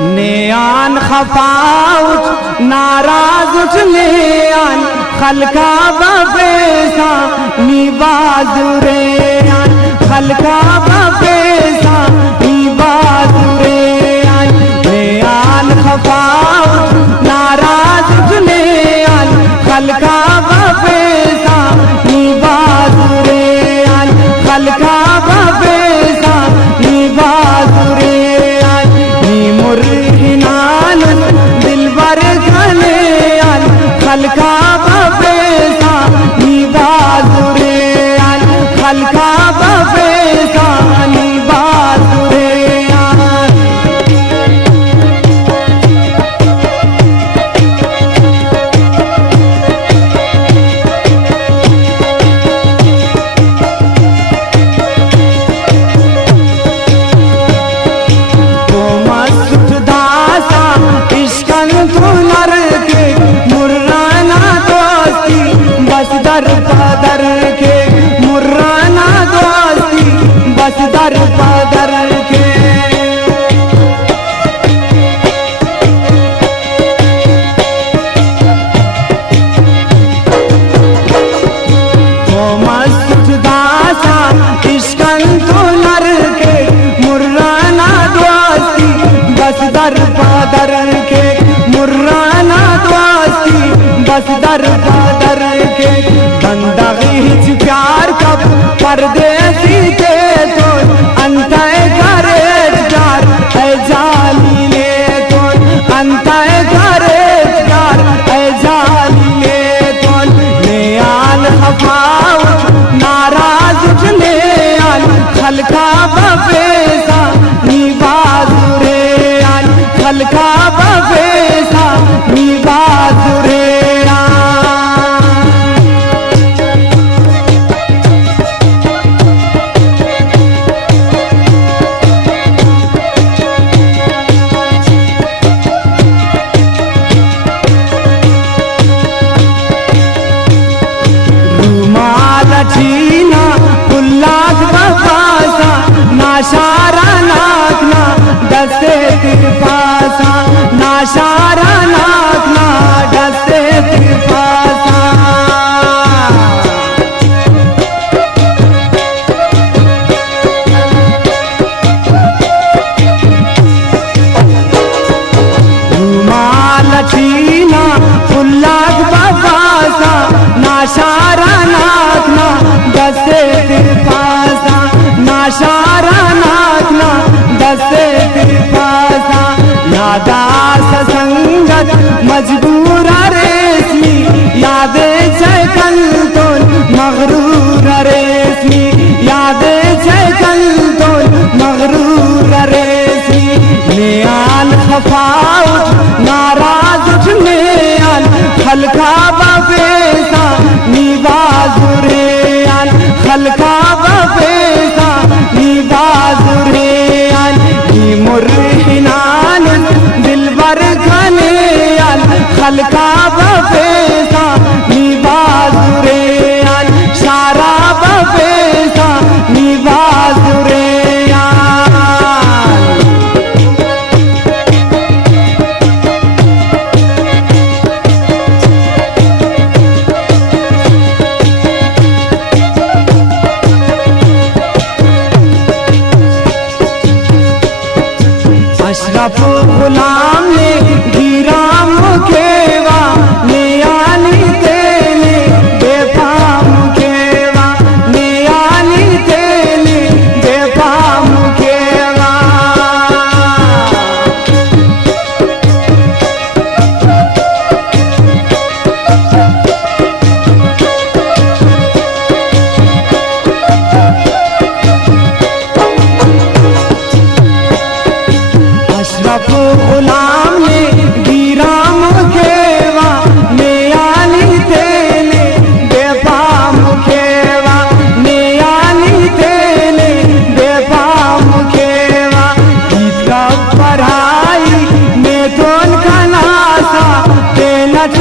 नेयान खफाउच नाराजुच नेयान खलका बबेसा निवाजुरेयान खलका बबेसा निवाजुरेयान नेयान खफाउच नाराजुच नेयान खलका बबेसा निवाजुरेयान खलका बबेसा निवाजुरेयान मुरहिनान दिलबर घनेयान खलका बबेसा निवाजुरेयान खलका बबेसा निवाजुरेयान दर पदर के मुर्राना दोस्ती बस दर पदर के तो मस्त दासा इश्कन तो नर के मुर्राना दोस्ती बस दर पदर के मुर्राना दोस्ती बस दर पदर के बंदगी प्यार कब परदेसी के तो अंतय करे जार है जाली ले तो अंतय करे जार है जाली ले तो नेयान खफाउच नाराज नेयान खलका बबेसा निवाजुरेयान खलका बबेसा निवाजुरेयान चीना पुल्लाख बफासा नाशारा नाखना दस्ते तिरफासा नाशारा नाखना दस्ते तिरफासा रुमाल चीना पुल्लाख बफासा नाशारा नाखना दस्ते तिरफासा नाशारा नाखना दस्ते तिरफासा यादास संगत मजबूर रेशमी यादे चकल तो मगरूर रेशमी यादे चकल तो मगरूर रेशमी नेयान खफाउच नाराजुच नेयान खलका बबेसा निवाजुरेयान खलका बबेसा निवाजुरेयान मुरहिनान दिलबर घनेयान खलका बबेसा निवाजुरेयान सारा बबेसा निवाजुरेयान अशरफ गुलाम ने गिराम केवा नेयानी तेने बेफाम केवा नेयानी तेने बेफाम केवा अशरफ गुलाम ने गिराम केवा नेयानी तेने बेफाम केवा नेयानी तेने बेफाम केवा गीत का पढ़ाई में तो नासा तेनट